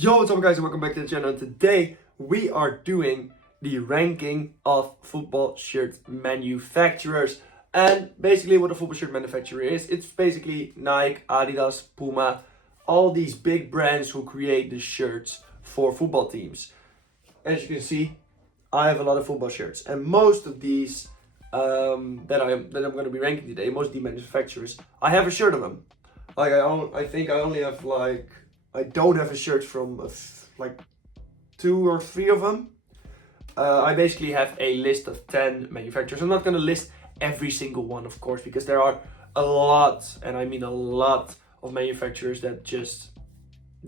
Yo, what's up guys and welcome back to the channel. Today we are doing the ranking of football shirt manufacturers. And basically what a football shirt manufacturer is, it's basically Nike, Adidas, Puma, all these big brands who create the shirts for football teams. As you can see, I have a lot of football shirts, and most of these that I'm going to be ranking today, most of the manufacturers, I have a shirt of them. Like I think I only have I don't have a shirt from like 2 or 3 of them. I basically have a list of 10 manufacturers. I'm not going to list every single one, of course, because there are a lot, and I mean a lot, of manufacturers that just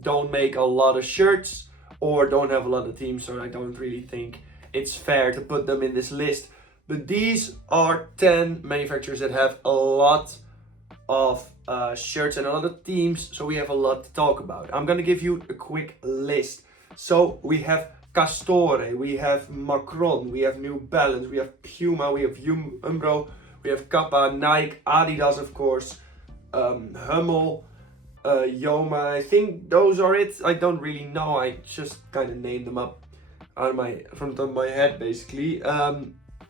don't make a lot of shirts or don't have a lot of teams, so I don't really think it's fair to put them in this list. But these are 10 manufacturers that have a lot of shirts and a lot of teams, so we have a lot to talk about. I'm gonna give you a quick list. So we have Castore, we have Macron, we have New Balance, we have Puma, we have Umbro, we have Kappa, Nike, Adidas, of course, Hummel, Yoma. I think those are it. I don't really know. I just kind of named them up from the top of my head, basically.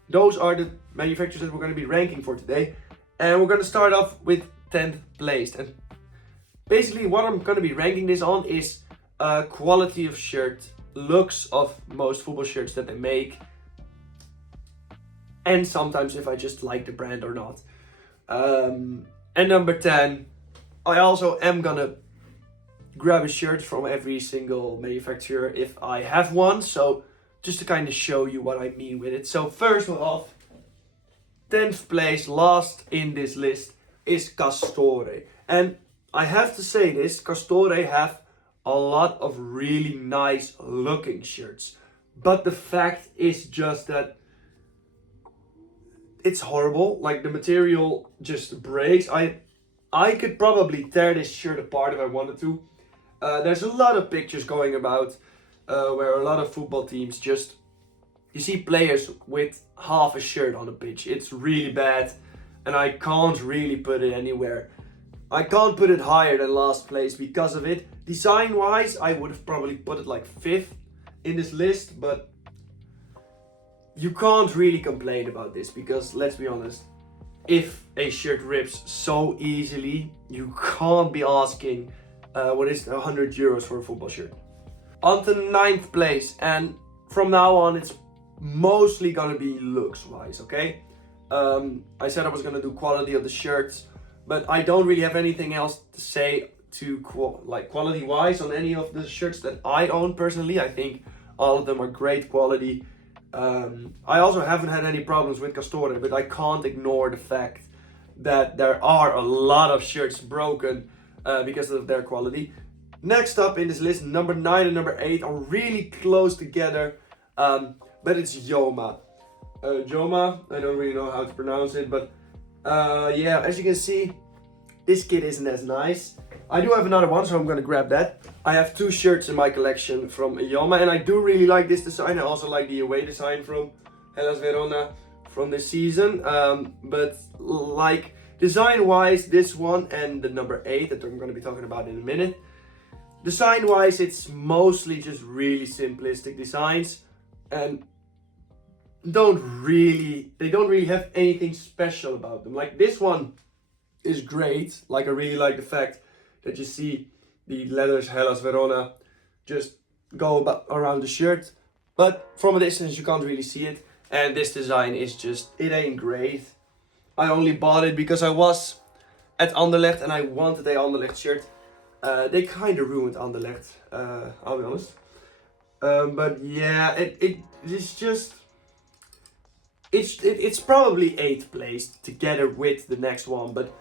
Those are the manufacturers that we're going to be ranking for today. And we're going to start off with 10th place. And basically what I'm going to be ranking this on is quality of shirt, looks of most football shirts that they make, and sometimes if I just like the brand or not. And number 10, I also am going to grab a shirt from every single manufacturer if I have one. So just to kind of show you what I mean with it. So first off, 10th place, last in this list, is Castore. And I have to say this, Castore have a lot of really nice looking shirts. But the fact is just that it's horrible. Like, the material just breaks. I could probably tear this shirt apart if I wanted to. There's a lot of pictures going about where a lot of football teams just, you see players with half a shirt on the pitch. It's really bad, and I can't really put it anywhere. I can't put it higher than last place because of it. Design wise, I would have probably put it like 5th in this list, but you can't really complain about this because, let's be honest, if a shirt rips so easily, you can't be asking what is 100 euros for a football shirt. On to 9th place, and from now on it's mostly gonna be looks wise, okay? I said I was gonna do quality of the shirts, but I don't really have anything else to say to quality wise on any of the shirts that I own personally. I think all of them are great quality. I also haven't had any problems with Castore, but I can't ignore the fact that there are a lot of shirts broken because of their quality. Next up in this list, number 9 and number 8 are really close together, but it's Yoma. Yoma, I don't really know how to pronounce it, but yeah, as you can see, this kit isn't as nice. I do have another one, so I'm gonna grab that. I have 2 shirts in my collection from Yoma, and I do really like this design. I also like the away design from Hellas Verona from this season. But like design wise, this one and the number 8 that I'm gonna be talking about in a minute, design wise, it's mostly just really simplistic designs, and they don't really have anything special about them. Like, this one is great. Like, I really like the fact that you see the letters Hellas Verona just go around the shirt, but from a distance you can't really see it. And this design is just, it ain't great. I only bought it because I was at Anderlecht and I wanted a Anderlecht shirt. They kind of ruined Anderlecht, I'll be honest. But yeah, it's just, it's probably 8th place together with the next one, but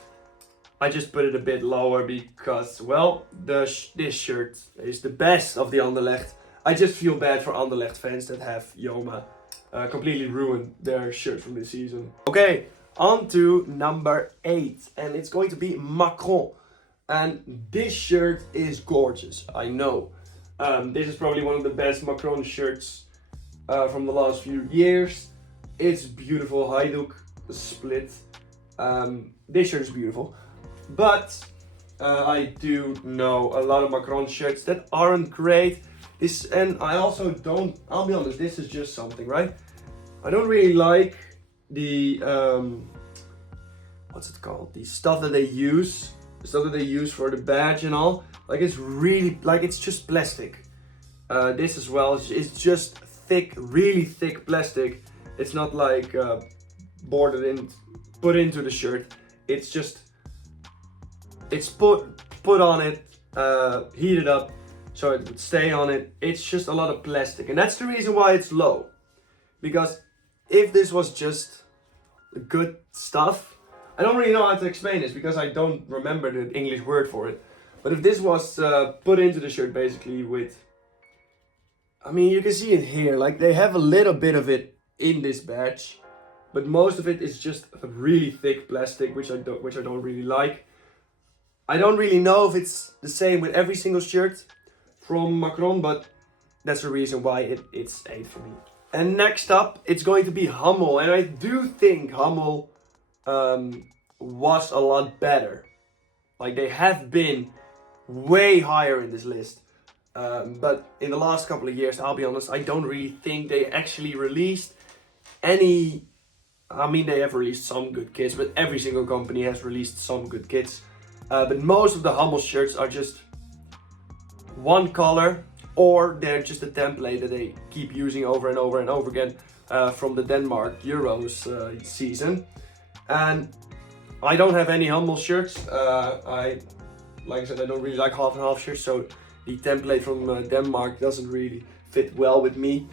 I just put it a bit lower because, well, this shirt is the best of the Anderlecht. I just feel bad for Anderlecht fans that have Yoma completely ruined their shirt from this season. Okay, on to number 8, and it's going to be Macron. And this shirt is gorgeous, I know. This is probably one of the best Macron shirts from the last few years. It's beautiful, Hajduk split. This shirt is beautiful. But I do know a lot of Macron shirts that aren't great. And I also don't, I'll be honest, this is just something, right? I don't really like the, what's it called? The stuff that they use. The stuff that they use for the badge and all. Like it's really, like it's just plastic. This as well, it's just thick, really thick plastic. It's not like boarded in, put into the shirt. It's just, it's put on it, heated up, so it would stay on it. It's just a lot of plastic, and that's the reason why it's low. Because if this was just good stuff, I don't really know how to explain this because I don't remember the English word for it. But if this was put into the shirt basically with, I mean, you can see it here, like they have a little bit of it in this badge, but most of it is just a really thick plastic, which I don't really like. I don't really know if it's the same with every single shirt from Macron, but that's the reason why it's 8 for me. And next up, it's going to be Hummel, and I do think Hummel was a lot better. Like they have been way higher in this list. But in the last couple of years, I'll be honest, I don't really think they actually released any. I mean, they have released some good kits, but every single company has released some good kits. But most of the Hummel shirts are just one color, or they're just a template that they keep using over and over and over again from the Denmark Euros season. And I don't have any Hummel shirts. Like I said, I don't really like half and half shirts, so the template from Denmark doesn't really fit well with me.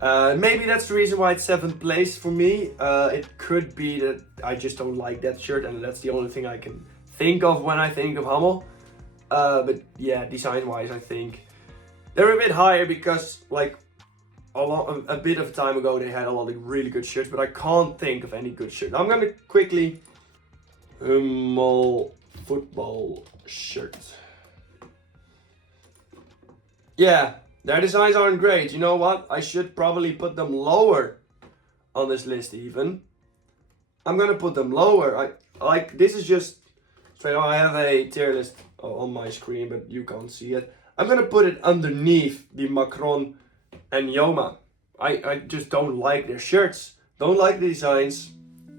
Maybe that's the reason why it's 7th place for me. It could be that I just don't like that shirt, and that's the only thing I can think of when I think of Hummel. But yeah, design-wise, I think they're a bit higher because like a bit of time ago they had a lot of really good shirts, but I can't think of any good shirt. I'm gonna quickly Hummel football shirt. Yeah, their designs aren't great. You know what? I should probably put them lower on this list even. I'm gonna put them lower. I like, this is just straight on. I have a tier list on my screen, but you can't see it. I'm gonna put it underneath the Macron and Yoma. I just don't like their shirts. Don't like the designs.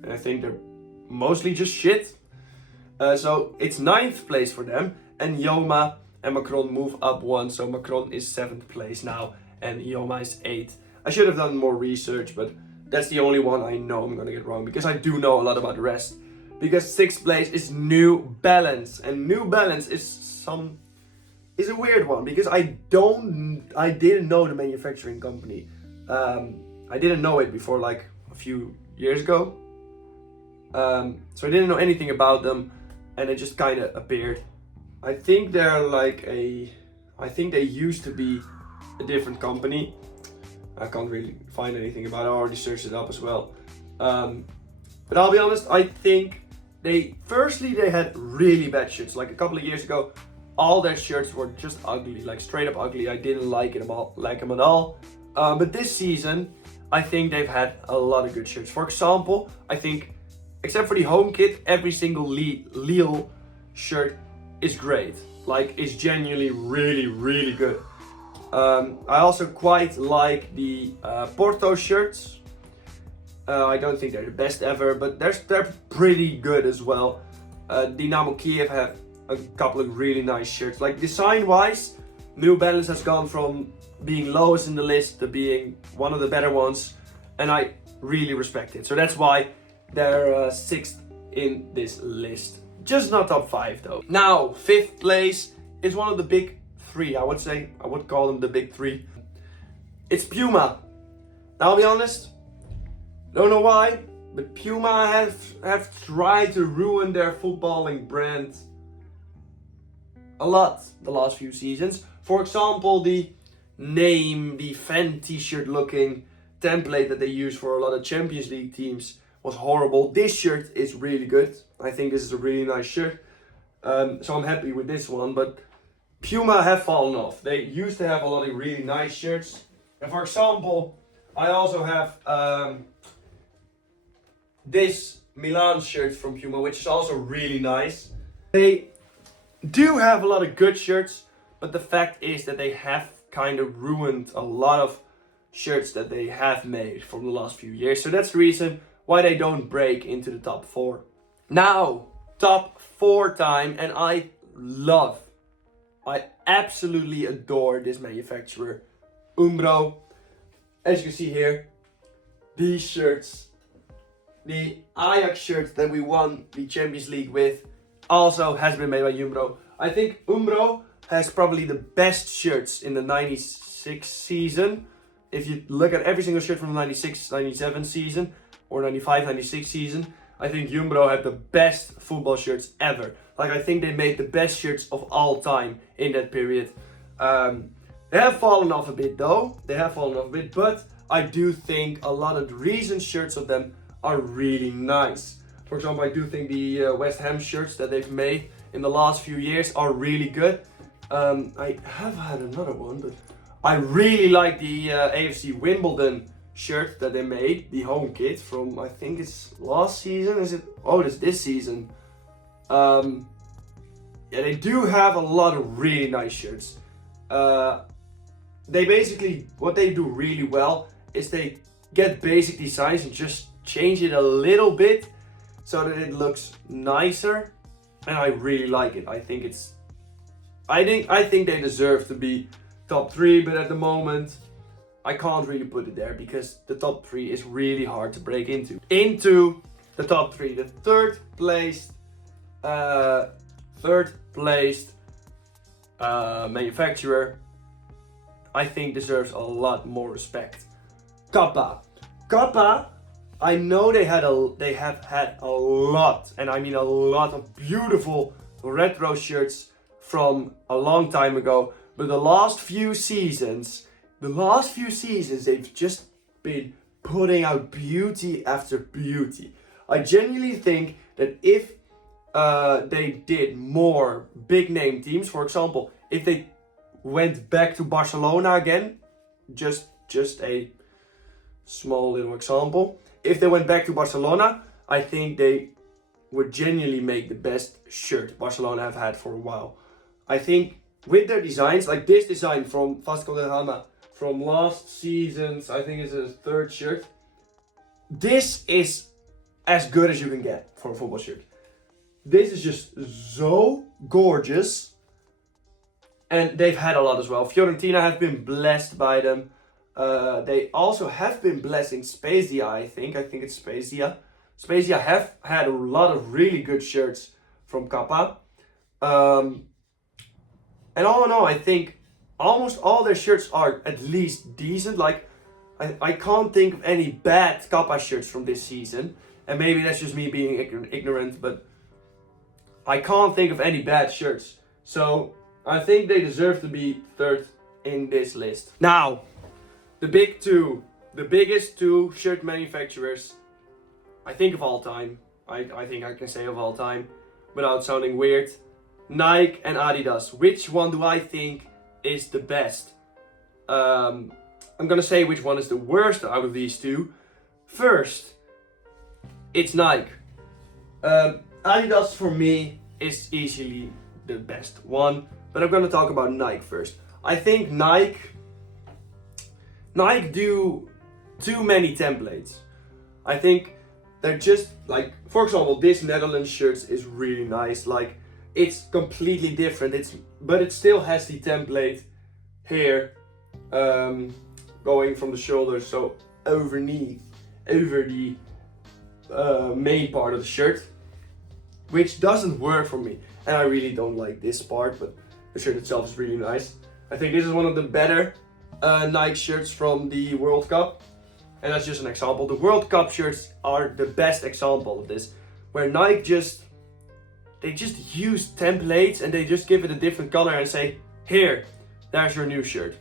And I think they're mostly just shit. So it's 9th place for them, and Yoma and Macron move up one, so Macron is 7th place now, and Yoma is 8th. I should have done more research, but that's the only one I know I'm gonna get wrong, because I do know a lot about the rest. Because 6th place is New Balance, and New Balance is a weird one, because I didn't know the manufacturing company. I didn't know it before like a few years ago. So I didn't know anything about them, and it just kind of appeared. I think they're like I think they used to be a different company. I can't really find anything about it. I already searched it up as well. But I'll be honest, I think they had really bad shirts. Like a couple of years ago, all their shirts were just ugly, like straight up ugly. I didn't like them at all. But this season, I think they've had a lot of good shirts. For example, I think, except for the home kit, every single Lille shirt is great. Like, it's genuinely really, really good. I also quite like the Porto shirts. I don't think they're the best ever, but they're pretty good as well. Dynamo Kiev have a couple of really nice shirts. Like, design-wise, New Balance has gone from being lowest in the list to being one of the better ones, and I really respect it. So that's why they're 6th in this list. Just not top 5 though. Now, 5th place is one of the big 3, I would say. I would call them the big 3. It's Puma. Now, I'll be honest, don't know why, but Puma have tried to ruin their footballing brand a lot the last few seasons. For example, the name, the fan t-shirt looking template that they use for a lot of Champions League teams was horrible. This shirt is really good. I think this is a really nice shirt. So I'm happy with this one, but Puma have fallen off. They used to have a lot of really nice shirts. And for example, I also have this Milan shirt from Puma, which is also really nice. They do have a lot of good shirts, but the fact is that they have kind of ruined a lot of shirts that they have made from the last few years. So that's the reason why they don't break into the top 4. Now, top 4 time, and I absolutely adore this manufacturer, Umbro. As you can see here, these shirts, the Ajax shirt that we won the Champions League with, also has been made by Umbro. I think Umbro has probably the best shirts in the 96 season. If you look at every single shirt from the 96-97 season or 95-96 season, I think Umbro had the best football shirts ever. Like, I think they made the best shirts of all time in that period. They have fallen off a bit though. But I do think a lot of the recent shirts of them are really nice. For example, I do think the West Ham shirts that they've made in the last few years are really good. I have had another one, but I really like the AFC Wimbledon shirt that they made, the home kit from, I think it's last season, is it? Oh, it's this season. Yeah, they do have a lot of really nice shirts. They basically, what they do really well is they get basic designs and just change it a little bit so that it looks nicer, and I really like it. I think they deserve to be top 3, but at the moment I can't really put it there because the top 3 is really hard to break into. Into the top 3, the third placed manufacturer, I think deserves a lot more respect. Kappa. Kappa, I know they have had a lot, and I mean a lot of beautiful retro shirts from a long time ago, but the last few seasons they've just been putting out beauty after beauty. I genuinely think that if they did more big name teams, for example, if they went back to Barcelona again, just a small little example, if they went back to Barcelona, I think they would genuinely make the best shirt Barcelona have had for a while. I think with their designs, like this design from Vasco da Gama from last season's, I think it's a third shirt. This is as good as you can get for a football shirt. This is just so gorgeous. And they've had a lot as well. Fiorentina have been blessed by them. They also have been blessing Spezia, I think. I think it's Spezia. Spezia have had a lot of really good shirts from Kappa. And all in all, I think almost all their shirts are at least decent. Like, I can't think of any bad Kappa shirts from this season. And maybe that's just me being ignorant, but I can't think of any bad shirts. So I think they deserve to be third in this list. Now, the biggest two shirt manufacturers, I think of all time. I think I can say of all time without sounding weird. Nike and Adidas. Which one do I think is the best? I'm gonna say which one is the worst out of these two. First, it's Nike. Adidas for me is easily the best one, but I'm gonna talk about Nike first. I think Nike do too many templates. I think they're just like, for example, this Netherlands shirt is really nice. Like, it's completely different. But it still has the template here, going from the shoulders, so over the main part of the shirt, which doesn't work for me. And I really don't like this part, but the shirt itself is really nice. I think this is one of the better Nike shirts from the World Cup. And that's just an example. The World Cup shirts are the best example of this, where Nike just use templates and they just give it a different color and say, here, there's your new shirt.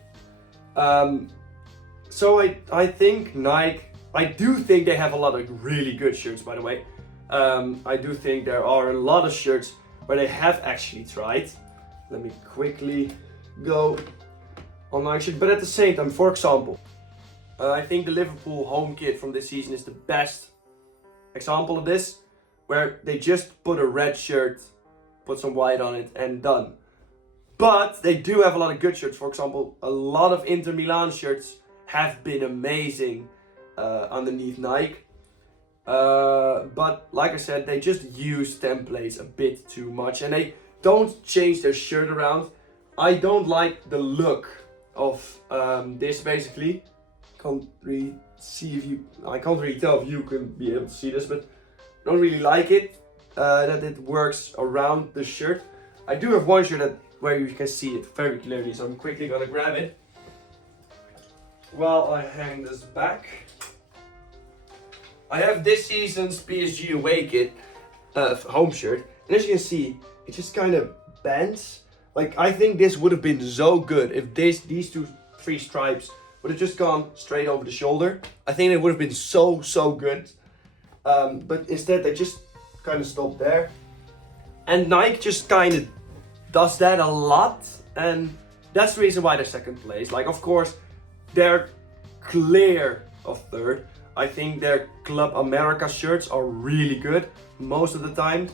So I think Nike, I do think they have a lot of really good shirts, by the way. I do think there are a lot of shirts where they have actually tried. Let me quickly go on Nike shirt. But at the same time, for example, I think the Liverpool home kit from this season is the best example of this, where they just put a red shirt put some white on it, and done. But they do have a lot of good shirts. For example, a lot of Inter Milan shirts have been amazing underneath Nike. But like I said, they just use templates a bit too much, and they don't change their shirt around. I don't like the look of this basically. Can't really see if you, I can't really tell if you can be able to see this, but I don't really like it, that it works around the shirt. I do have one shirt where you can see it very clearly, so I'm quickly gonna grab it while I hang this back. I have this season's PSG away kit, home shirt, and as you can see, it just kind of bends. Like, I think this would have been so good if these three stripes would have just gone straight over the shoulder. I think it would have been so good. But instead they just kind of stopped there. And Nike just kind of does that a lot, and that's the reason why they're second place. Like, of course, they're clear of third. I think their Club America shirts are really good most of the time.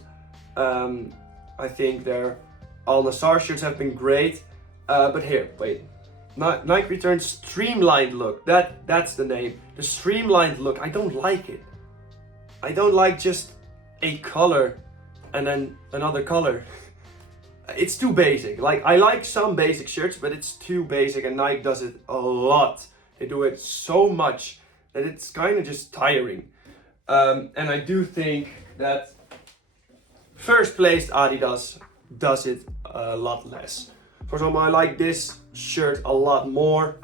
I think their Al Nassr shirts have been great. But here, wait. Nike returns streamlined look. That's the name. The streamlined look. I don't like it. I don't like just a color and then another color. It's too basic. Like, I like some basic shirts, but it's too basic, and Nike does it a lot. They do it so much that it's kind of just tiring. And I do think that first place Adidas does it a lot less. For example, I like this shirt a lot more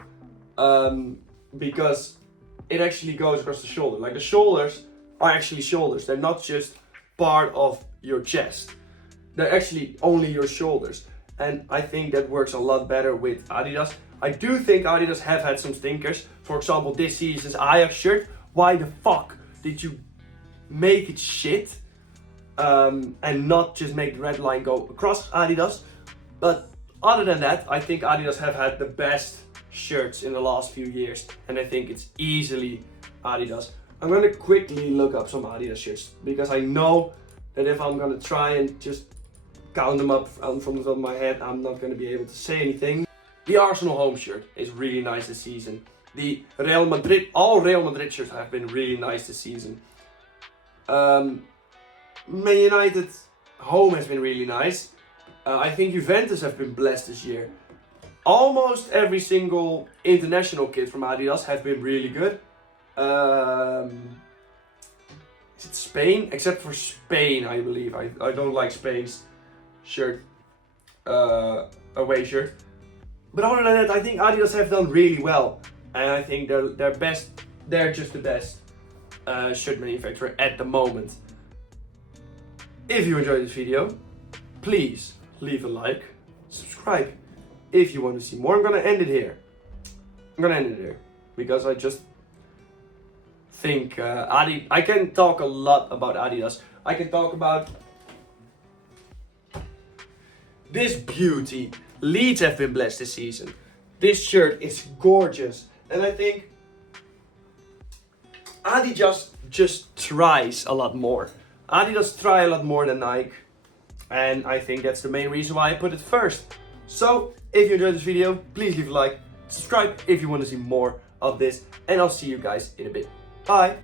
because it actually goes across the shoulder. Like, the shoulders are actually shoulders. They're not just part of your chest. They're actually only your shoulders. And I think that works a lot better with Adidas. I do think Adidas have had some stinkers. For example, this season's Ajax shirt. Why the fuck did you make it shit? And not just make the red line go across Adidas? But other than that, I think Adidas have had the best shirts in the last few years. And I think it's easily Adidas. I'm gonna quickly look up some Adidas shirts, because I know that if I'm gonna try and just count them up from the top of my head, I'm not gonna be able to say anything. The Arsenal home shirt is really nice this season. The Real Madrid, all Real Madrid shirts have been really nice this season. Man United home has been really nice. I think Juventus have been blessed this year. Almost every single international kit from Adidas have been really good. Is it Spain? Except for Spain, I believe. I don't like Spain's shirt, away shirt. But other than that, I think Adidas have done really well, and I think they're best. They're just the best shirt manufacturer at the moment. If you enjoyed this video, please leave a like, subscribe if you want to see more. I'm gonna end it here. Because I just think I can talk a lot about Adidas. I can talk about this beauty. Leeds have been blessed this season. This shirt is gorgeous, and I think Adidas just tries a lot more. Adidas try a lot more than Nike, and I think that's the main reason why I put it first. So, if you enjoyed this video, please leave a like, subscribe if you want to see more of this, and I'll see you guys in a bit. Bye!